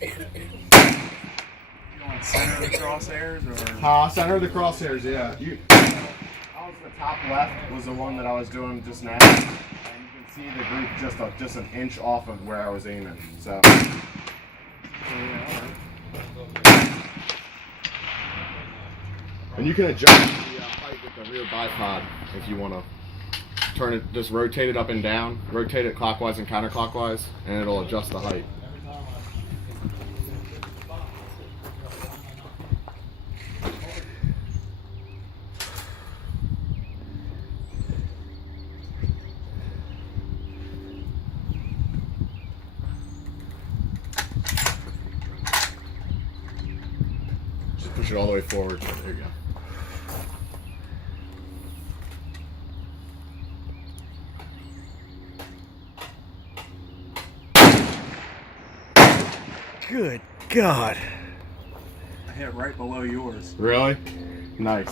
You want center of the crosshairs or? Center of the crosshairs, yeah. I was the top left was the one that I was doing just now, and you can see the group just an inch off of where I was aiming. So. And you can adjust the height with the rear bipod if you want to turn it, just rotate it up and down, rotate it clockwise and counterclockwise, and it'll adjust the height. Just push it all the way forward. There you go. Good God. I hit right below yours. Really? Nice.